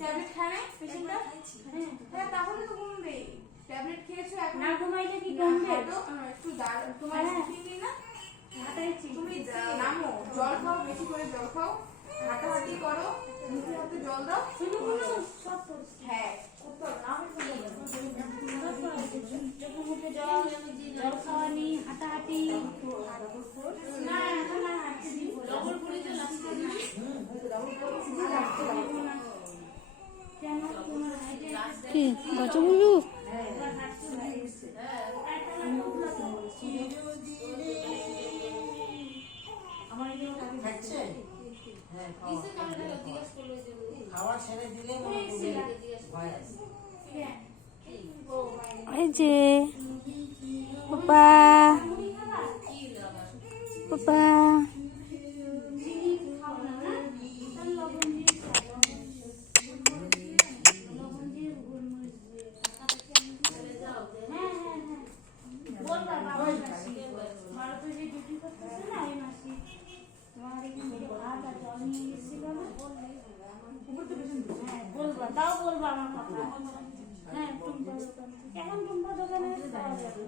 Tablet খায় না পেশেন্টটা? হ্যাঁ তাহলে তো কমবে। ট্যাবলেট খেয়েছো এখন না ঘুমাইলে কি কমবে? একটু তোমার স্কিন না তুমি নামো, জল খাও, বেশি করে জল খাও, হাঁটাহাঁটি করো, মুখে হাতে জল দাও। হ্যাঁ জল খাওয়ানি, হাঁটাহাঁটি। কি গজগুলো এই যে পাপা পাপা তাও বলবো আমার কথা। হ্যাঁ টুম্পা দোকান থেকে। এখন টুম্পা দোকানে পাওয়া যাবে।